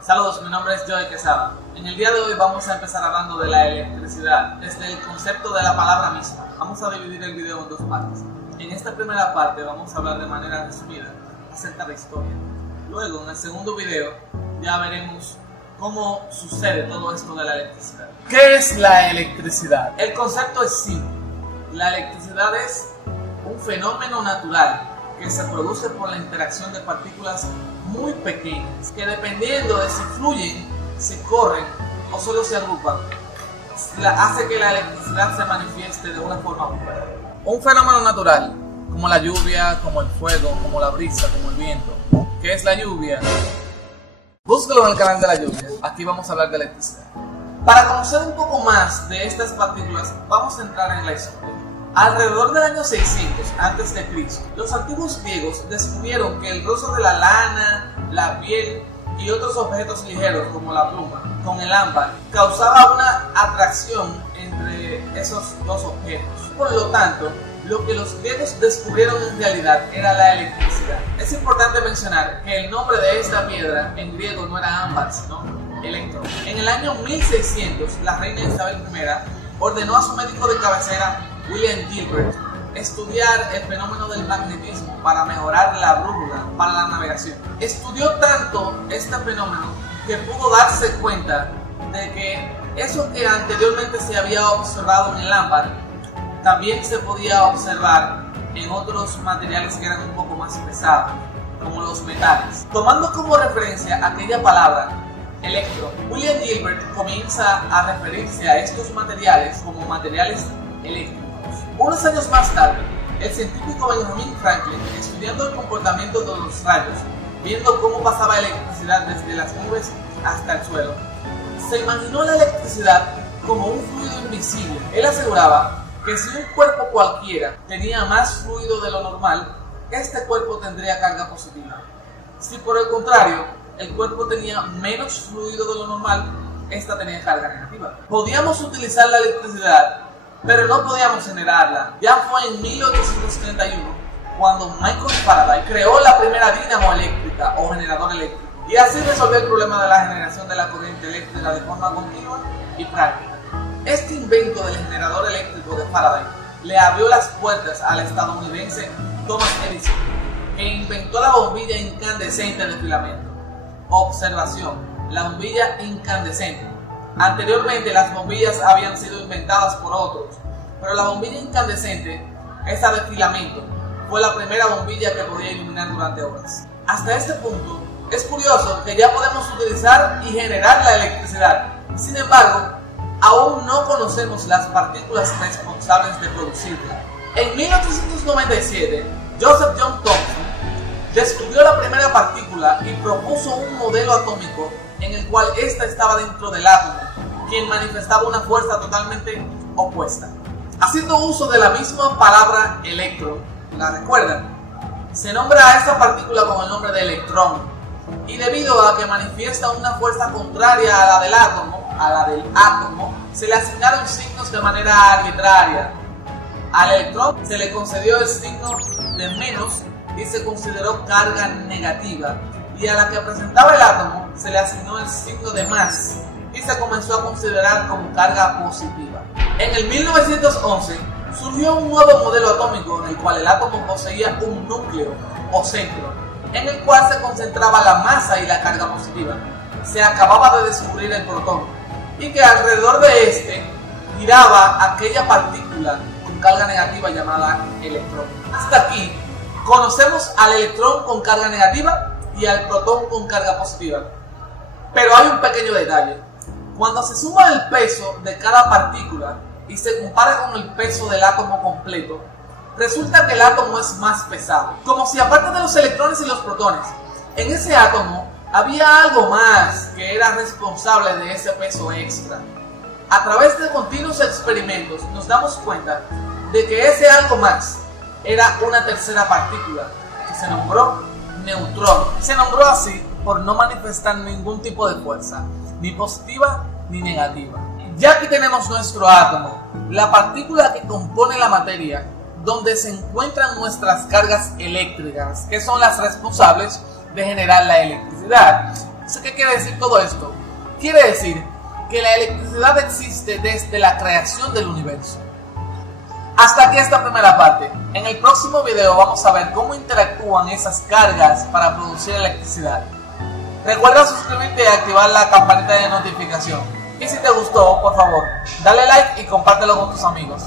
Saludos, mi nombre es Joey Quesada. En el día de hoy vamos a empezar hablando de la electricidad desde el concepto de la palabra misma. Vamos a dividir el video en dos partes. En esta primera parte vamos a hablar de manera resumida acerca de historia. Luego, en el segundo video, ya veremos cómo sucede todo esto de la electricidad. ¿Qué es la electricidad? El concepto es simple. La electricidad es un fenómeno natural que se produce por la interacción de partículas muy pequeñas que, dependiendo de si fluyen, si corren o solo se agrupan, hace que la electricidad se manifieste de una forma única. Un fenómeno natural, como la lluvia, como el fuego, como la brisa, como el viento. ¿Qué es la lluvia? Búscalo en el canal de la lluvia. Aquí vamos a hablar de electricidad. Para conocer un poco más de estas partículas, vamos a entrar en la historia. Alrededor del año 600 a.C., los antiguos griegos descubrieron que el roce de la lana, la piel y otros objetos ligeros como la pluma con el ámbar causaba una atracción entre esos dos objetos. Por lo tanto, lo que los griegos descubrieron en realidad era la electricidad. Es importante mencionar que el nombre de esta piedra en griego no era ámbar, sino electro. En el año 1600, la reina Isabel I ordenó a su médico de cabecera, William Gilbert, estudiar el fenómeno del magnetismo para mejorar la brújula para la navegación. Estudió tanto este fenómeno que pudo darse cuenta de que eso que anteriormente se había observado en el ámbar también se podía observar en otros materiales que eran un poco más pesados, como los metales. Tomando como referencia aquella palabra, electro, William Gilbert comienza a referirse a estos materiales como materiales eléctricos. Unos años más tarde, el científico Benjamin Franklin, estudiando el comportamiento de los rayos, viendo cómo pasaba electricidad desde las nubes hasta el suelo, se imaginó la electricidad como un fluido invisible. Él aseguraba que si un cuerpo cualquiera tenía más fluido de lo normal, este cuerpo tendría carga positiva. Si por el contrario, el cuerpo tenía menos fluido de lo normal, esta tenía carga negativa. Podíamos utilizar la electricidad, pero no podíamos generarla. Ya fue en 1831 cuando Michael Faraday creó la primera dínamo eléctrica o generador eléctrico, y así resolvió el problema de la generación de la corriente eléctrica de forma continua y práctica. Este invento del generador eléctrico de Faraday le abrió las puertas al estadounidense Thomas Edison, que inventó la bombilla incandescente de filamento. Observación: la bombilla incandescente. Anteriormente las bombillas habían sido inventadas por otros, pero la bombilla incandescente, esa de filamento, fue la primera bombilla que podía iluminar durante horas. Hasta este punto, es curioso que ya podemos utilizar y generar la electricidad. Sin embargo, aún no conocemos las partículas responsables de producirla. En 1897, Joseph John Thomson descubrió la primera partícula y propuso un modelo atómico en el cual ésta estaba dentro del átomo, quien manifestaba una fuerza totalmente opuesta. Haciendo uso de la misma palabra electro, ¿la recuerdan? Se nombra a esta partícula con el nombre de electrón, y debido a que manifiesta una fuerza contraria a la del átomo, se le asignaron signos de manera arbitraria. Al electrón se le concedió el signo de menos y se consideró carga negativa, y a la que presentaba el átomo se le asignó el signo de más y se comenzó a considerar como carga positiva. En el 1911 surgió un nuevo modelo atómico en el cual el átomo poseía un núcleo o centro, en el cual se concentraba la masa y la carga positiva. Se acababa de descubrir el protón, y que alrededor de este giraba aquella partícula con carga negativa llamada electrón. Hasta aquí conocemos al electrón con carga negativa y al protón con carga positiva. Pero hay un pequeño detalle. Cuando se suma el peso de cada partícula y se compara con el peso del átomo completo, resulta que el átomo es más pesado. Como si, aparte de los electrones y los protones, en ese átomo había algo más que era responsable de ese peso extra. A través de continuos experimentos nos damos cuenta de que ese algo más era una tercera partícula que se nombró neutrón. Se nombró así por no manifestar ningún tipo de fuerza, ni positiva ni negativa. Ya que tenemos nuestro átomo, la partícula que compone la materia, donde se encuentran nuestras cargas eléctricas, que son las responsables de generar la electricidad. ¿Qué quiere decir todo esto? Quiere decir que la electricidad existe desde la creación del universo. Hasta aquí esta primera parte. En el próximo video vamos a ver cómo interactúan esas cargas para producir electricidad. Recuerda suscribirte y activar la campanita de notificación. Y si te gustó, por favor, dale like y compártelo con tus amigos.